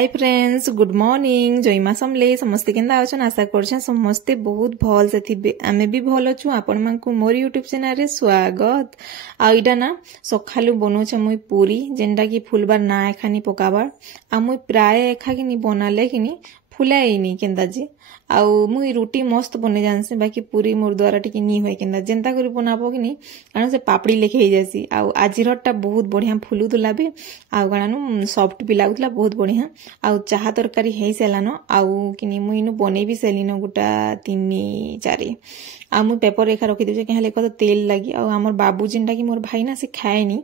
हाय friends, good morning. जयमा समले समस्ते केंदा अछन। आशा करछन समस्ते बहुत भल से थिबे। आमे भी भल अछु। आपण मानकु मोर यूट्यूब चैनल रे स्वागत। आ इडा ना सखालु बनोछ मुई पूरी जेंडा की फुलबार ना एखानी पकाबार आ मुई प्राय एखा किनी बनाले किनी फुलाइनी केंदा जे आउ मुई रुटी मस्त बने जानसे। बाकी पूरी मोर द्वारा टिके नी होय केंदा जेंता करी बनाबो किनी कारण से पापड़ी लेखे ही जासी। आउ आजिरटा बहुत बढ़िया फुलुतला बे आउ गानानु सॉफ्ट भी लागुतला बहुत बढ़िया। आउ चाहा तरकारी हेई सेलानो आउ किनी मुई इनु बने भी सेलिनो गुटा 3-4 आ मुई पेपर रेखा रखी देजे के हेले कत तेल लागी। आउ हमर बाबू जिंडा की मोर भाई ना से खाएनी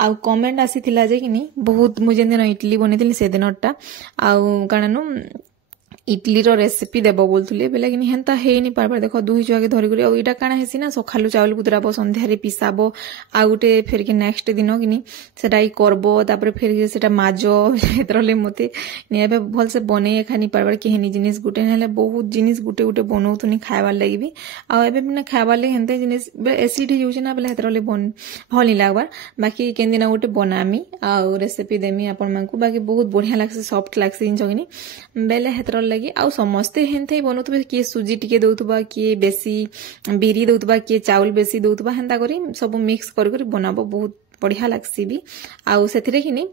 आउ कमेंट आसीथिला जे किनी बहुत मुई जेन इडली बनेतिली से दिनटा आउ कानानु इडली रो रेसिपी देबो बोलथुले बेले कि हेंता हे नि पारबार। देखो दुही जुआके धरि करी ओइटा काना हेसी ना सखालु चावल बुतराबो संध्यारे पिसाबो आ गुटे फेर के नेक्स्ट दिन किनी सेटा ई करबो तापर फेर के सेटा माजो हेतरले मते नेबे भल से बने खानी पारबार कि हेनी जिनिस गुटे नेले बहुत जिनिस गुटे गुटे बनौथुनी खाइबार लागि भी आ एबे बिना खाइबार लागि हेंते जिनिस एसिड यूज ना बेले हेतरले बन भल नि लागबार। बाकी केन दिन गुटे बनामी आ रेसिपी देमी आपन मानकु। बाकी बहुत बढ़िया लागसे सॉफ्ट लागसे जिन जगनी बेले हेतर आउ समस्ते हेन्थे बनौथबे किए सुजी टिके दउथबा किए बेसी बिरी दउथबा किए चाउल बेसी दउथबा हेंता करी सब मिक्स कर बनाबो बहुत बढ़िया लागसी भी। आउ सेथिरे किनी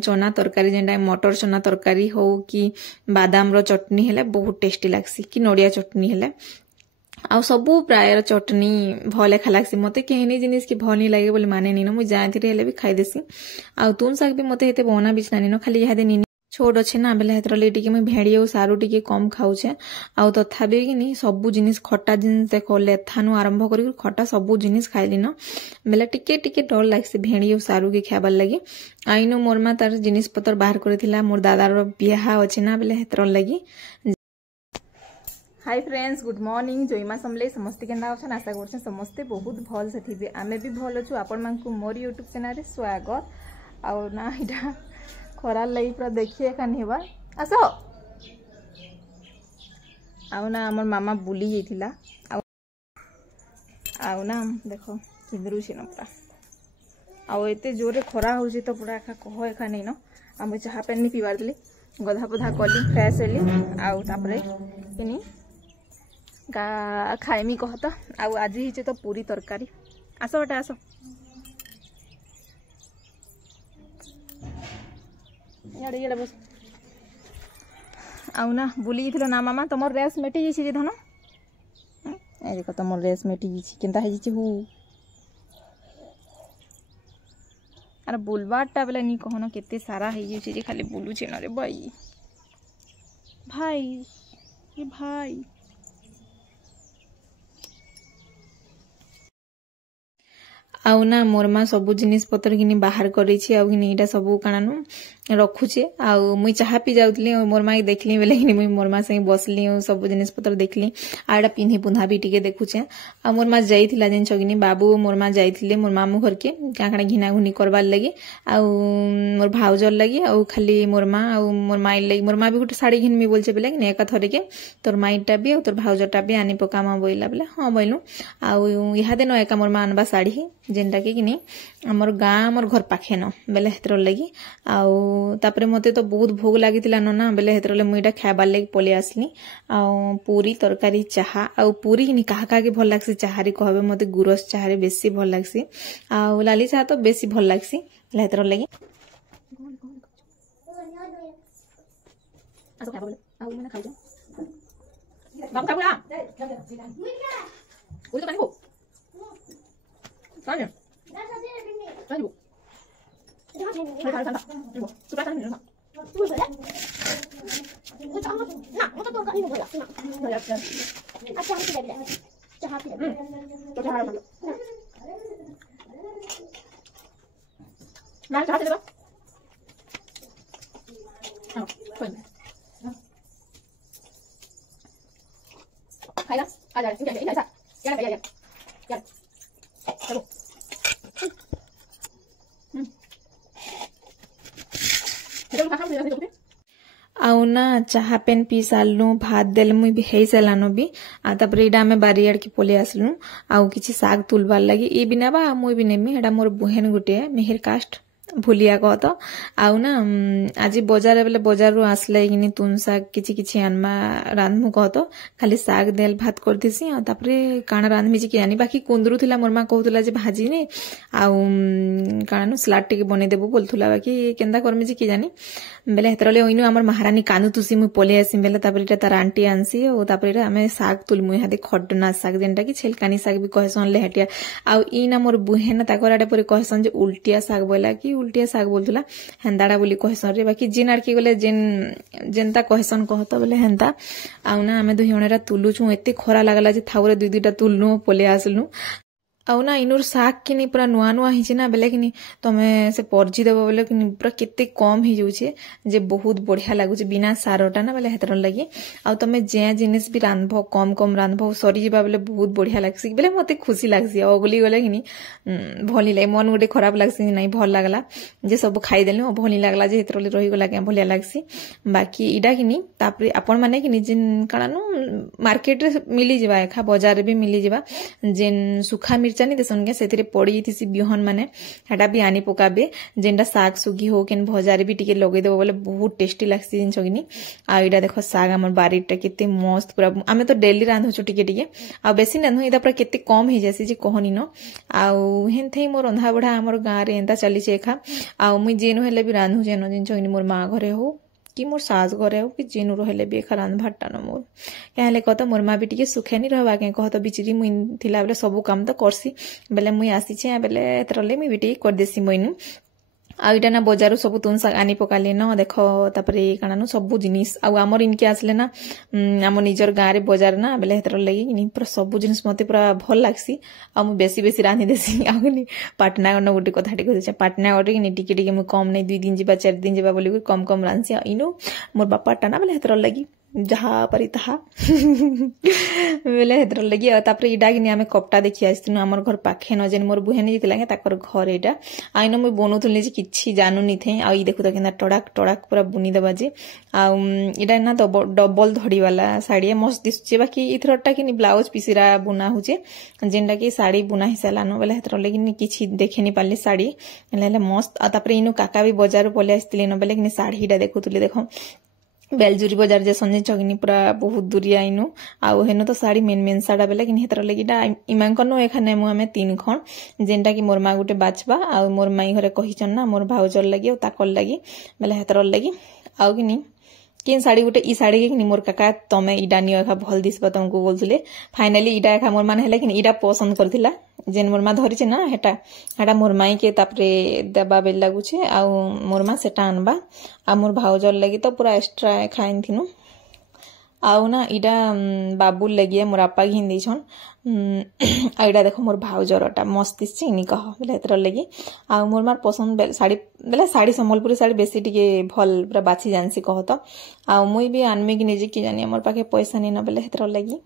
चना तरकारी जेंडा मटर चना तरकारी हो कि बादाम रो चटनी हेले बहुत टेस्टी लागसी कि नडिया चटनी हेले आउ सबु प्रायर चटनी भल एखा लागसी। मते केहनी जिनिस की भल नि लागे बोले माने निनो मुई जाथिरे हेले भी खाइ देसी। आउ तुन साग भी मते हेते बना बिछना निनो खाली यादे नि छोट अच्छे ना बेले हेतरले टिके मैं भेड़ी और सारू टिके कम खाऊछे आउ तथापि किनी सबु जिनिस खट्टा जिनिस देखो लेथानु आरंभ करी खट्टा सबु जिनिस खाइलिन बेले टिके टिके डर लागसे भेड़ी और सारू के खाबार लागि। आइनो मोर मा तार जिनिस पतर बाहर करथिला मोर दादार बियाह अछि ना बेले हेतर लागि। Hi friends, good morning. जयमा समले समस्ते केंदा अछन। आशा करछन समस्ते बहुत भल से थिबे। आमे भी भल अछु। आपण मानकु मोर यूट्यूब चैनल रे स्वागत। आउ ना इडा खरार लगी पूरा देखिए खानी हेबा आस आउ ना हमर मामा बुली जाइथिला आउ ना देखो किंदरू छिन पूरा आउ एते जोरे खरा होउची तो पूरा एका कह एका नै न हम चाहा पेन पीबार दिली गधा पधा कली फ्रेश हेली आउ तापरे किनी गा खाइमी कहता आउ आज हिचे तो पूरी तरकारी आस बेटा आस याडे बस आउ ना बुली थलो ना मामा तमर रेस मेटी जिछि जे धन ए देखो तमर रेस मेटी जिछि केनता हे जिछि हु अरे बुलबाटा बेले नी कहनो केते सारा हे जिछि जे खाली बुलु छै न रे भाई भाई ये भाई आउ ना मोर मा सबु जिनिस पतर किनी बाहर करिछि आउ किनी इटा सबु कानानु रखुछे आउ मुई चाहा पी जाउतली मोर मा देखली बेले किनी मुई मोर मा संग बसली सबु जिनिस पतर देखली आडा पिन्ही पुन्हा भी टिके देखुछे आ मोर मा जाइथिला जेन छगिनी बाबू मोर मा जाइथिले मोर मामू घर के काकड़ा घिना घुनी करबार लागि आउ मोर भाउजर लागि आउ खाली मोर मा आउ मोर माई लागि मोर मा भी गुटे साड़ी घिनमी बोलछे बेले किनी एका थरे के तोर माईटा भी आउ तोर भाउजरटा भी आनी पकामा बोइला बेले हां बोइलु आउ इहादे न एका मोर मा आनबा साड़ी जेनटा के किनी हमर गाँ हमर घर पाखे न बेले हेतर लगी आउ तापरे मते तो बहुत भोग लागितिला ना बेले हेतरले मुईटा खाबार लागि पले आसली आउ पूरी तरकारी चाहा आउ पूरी किनी काहा काहा के भल लागसी चाहारी कहबे मते गुरस चाहारे बेसी भल लागसी आउ लाली चाहा तो बेसी भल लागसी बेले हेतर लगी आसो खाबो आउ मने खाइ जा बाबू खाबो आ उली तो पानी को Tanya. Tanya bu. Tanya sana. Bu. Sudah sana ni sana. Bu boleh? Nak, kita tu kat ni boleh. Boleh. Apa yang kita boleh? Cahat ni. Kita harap mana? Mana cahat ni? Ah, fine. Hai lah. Ada. Ini ada. Ya. Ya. Chalo. आउ ना चाहा pen P सालनु भात देल मुई भी हेई सालानो भी आ तापर इडा में बारियाड के पोले आसलु आउ किछि साग तुलबार लागि ई बिना बा मुई भी नेमी एडा मोर बहन गुटे मेहर कास्ट भूलिया कह तो आउ ना आज बजार बेले बजार रु आसले कि तुन शाग किछि किछि आनमा रांधमु कह तो खाली शाग देल भात कर दिसी आ तापरे काना रांधमी कि जानी बाकी कुंदरू थिला मोर मा कहतला जे भाजी ने आउ काना नु सलाड टिके बने देबो बोलथुला बाकी केंदा करमी कि जानी बेले हेतरले ओइनु हमर महारानी कानु तुसी मु पले आसी बेले तापरे इटा तार आंटी आनसी ओ तापरे हमें साग तुलमु हादे खडना साग जेंटा कि छेलकानी साग भी कहसन ले हटिया आ ई ना मोर बुहेन ताकराडे परे कहसन जे उल्टिया साग बोला कि उल्टिया साग बोलथुला हेंदाडा बोली कहसन रे बाकी जिन आड़की गले जेनता कहसन कहत बोले हेंता आउ ना हमें दुही जणेरा तुलुछु एते खरा लागला जे थाउरे दुई दुईटा तुलनु पले आसलु आउ ना इनर साग कि पूरा नुआ नुआ हिचे ना बेले कि तमे से परजी देबो बेले कि पूरा केते कम ही जाउछे जे बहुत बढ़िया लागुचे बिना सारटा ना बेले हेतर लागि आउ तमे जे जिनिस भी रांधबो कम कम रांधबो सरी जिबा बेले बहुत बढ़िया लागसी बेले मते खुशी लागसी अगली गले कि भली लागे मन गोटे खराब लागसी नहीं भल लागला जे सब खाई देलु भली लागला जे हेतर रही गला के भलिया लागसी बाकी इडा कि तापरे आपण माने कि जिन कानानु मार्केट रे मिली जिबा एखा बाजार रे भी मिली जिबा जेन सुखा चानी देसन के सेतिरे पड़ी थी बिहन माने हेटा भी आनी पकाबे जेंडा साग सुगी हो केन भजारे भी टिके लगे देबो बोले बहुत टेस्टी लागसी जिन छगिनी आ इडा देखो साग हमर बारीटा केते मस्त पूरा आमे तो डेली रांधो छु टिके टिके आ बेसी रांधो इदा पूरा केते कम हे जासी जे कहनी न आ हेनथै मोर रंधा बढा हमर गां रे एंता चली छे एखा आ मुई जेनु हेले भी रांधु जेनो जिन छगिनी मोर मां घरे हो कि मोर सास घरे हो कि जेनु रहले भी एखा रांध भाटा न मोर कहले कहत मोर मां भी टिके सुखेनी रहबा के कहत बिचरी मुई थिला बेले सब काम तो करसी बेले मुई आसी छे बेले एतरले मी बिटी कर देसी मोइनु आ इटा ना बजारू सब तुन साग आनी पकाले न देखो तापरे कानानु सब जिनिस आ हमर इनके आसले ना हम निजर गां रे बाजार ना बेले हेतर लगी कि पूरा सब जिनिस मते पूरा भल लागसी आ मु बेसी बेसी रांधी देसी आगनी पाटना न गोटे कथा टिक होছে पाटना गोटे कि टिके टिके मु कम नै 2 दिन जिबा 4 दिन जिबा बोली कम कम रांसी इनु मोर बापा टाना बेले हेतर लगी जहा परी तहा बेले हेतर लगी आ तापरे इडा कि आमे कपटा देखि आस्तिनु हमर घर पाखे न जेन मोर बुहेनी जितला के ताकर घर एटा आइनो मु बनोथुली जे किछि जानू नि थे आ ई देखु त केना टड़ाक टड़ाक पूरा बुनी देबा जे आ इडा ना डबल धड़ी वाला साड़ी मस्त दिसुचे बाकी इथरटा कि ब्लाउज पिसिरा बुना हुचे जेनटा कि साड़ी बुना हिसाला न बेले हेतर लगी नि किछि देखेनी पाली साड़ी लेले मस्त आ तापरे इनु काका भी बाजार पले आस्तिले न बेले कि साड़ीटा देखुतुली देखो बेलजुरी बाजार जे संजय चगनी पूरा बहुत दूरिया इनु आउ हेनो तो साड़ी मेन मेन साड़ा बेले कि हेतर लगिटा इमांकनो एखाने मु हमें 3 खण जेनटा कि मोर मा गुटे बाचबा आउ मोर माई घरे कहिचन ना मोर भाउजर लगी आ ताकल लगी बेले हेतर लगी आउ कि केन साड़ी गुटे ई साड़ी के मोर काका तमे इडा नियो एखा भल दिसबा तुमको बोलथले फाइनली इडा एखा मोर माने हले कि इडा पसंद करथिला जेन मोर मा धरि छे ना हेटा मोर माई के तापरे देबा बेल लागु छे आ मोर मा सेटा अनबा आ मोर भाउजर लगी तो पूरा एक्स्ट्रा खाइन थिनु आउ ना इडा बाबू लगी मोर आपा घिन दैछन आ इडा देखो मोर भाउजरटा मस्त दिसछि नि कह बेले हेतर लगी आ मोर मार पसंद साड़ी बेले साड़ी संबलपुरी साड़ी बेसी टिके भल पूरा बाछि जानसी कह तो आ मुई भी आनमे कि निजे कि जानी हमर पाके पैसा नै न बेले हेतर लगी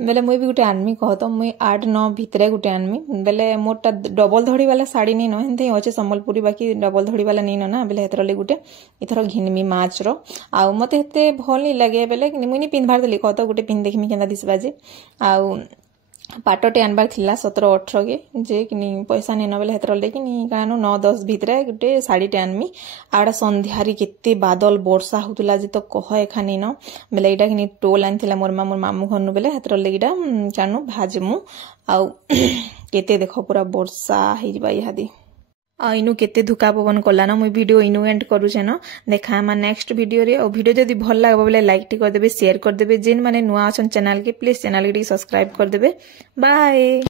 बेले मुई भी गुटे आनमी कह तो मुई 8-9 भितरे गुटे आनमी बेले मोरटा डबल धड़ी वाला साड़ी नै न हेनते होचे संबलपुरी बाकी डबल धड़ी वाला नै न ना बेले हेतर ले गुटे इथर घिनमी माच रो आ मते हेते भल नै लागे बेले कि मुई नि पिनभार देली कह तो गुटे पिन देखमी केना दिसबा जे आउ पाटटे आनबार थिला 17-18 के जे कि पैसा नै न बेले हेतर ले कि कानो 9-10 भितरे गुटे साड़ीटे आनमी आडा संध्यारी केते बादल वर्षा होतला जे तो कह एखाने न बेले इडा कि टोल आनथिला मोर मामू घरनु बेले हेतर लेगिडा कानो भाजमु आउ केते देखो पूरा वर्षा हिजबा इहादी इनु केते धुका पवन कला ना मुई वीडियो इनु एंड करू छे न देखा हम नेक्स्ट वीडियो रे ओ वीडियो जदी भल लागबो बोले लाइक टी कर देबे शेयर कर देबे जेन माने नुवा अछन चैनल के प्लीज चैनल के सब्सक्राइब कर देबे बाय।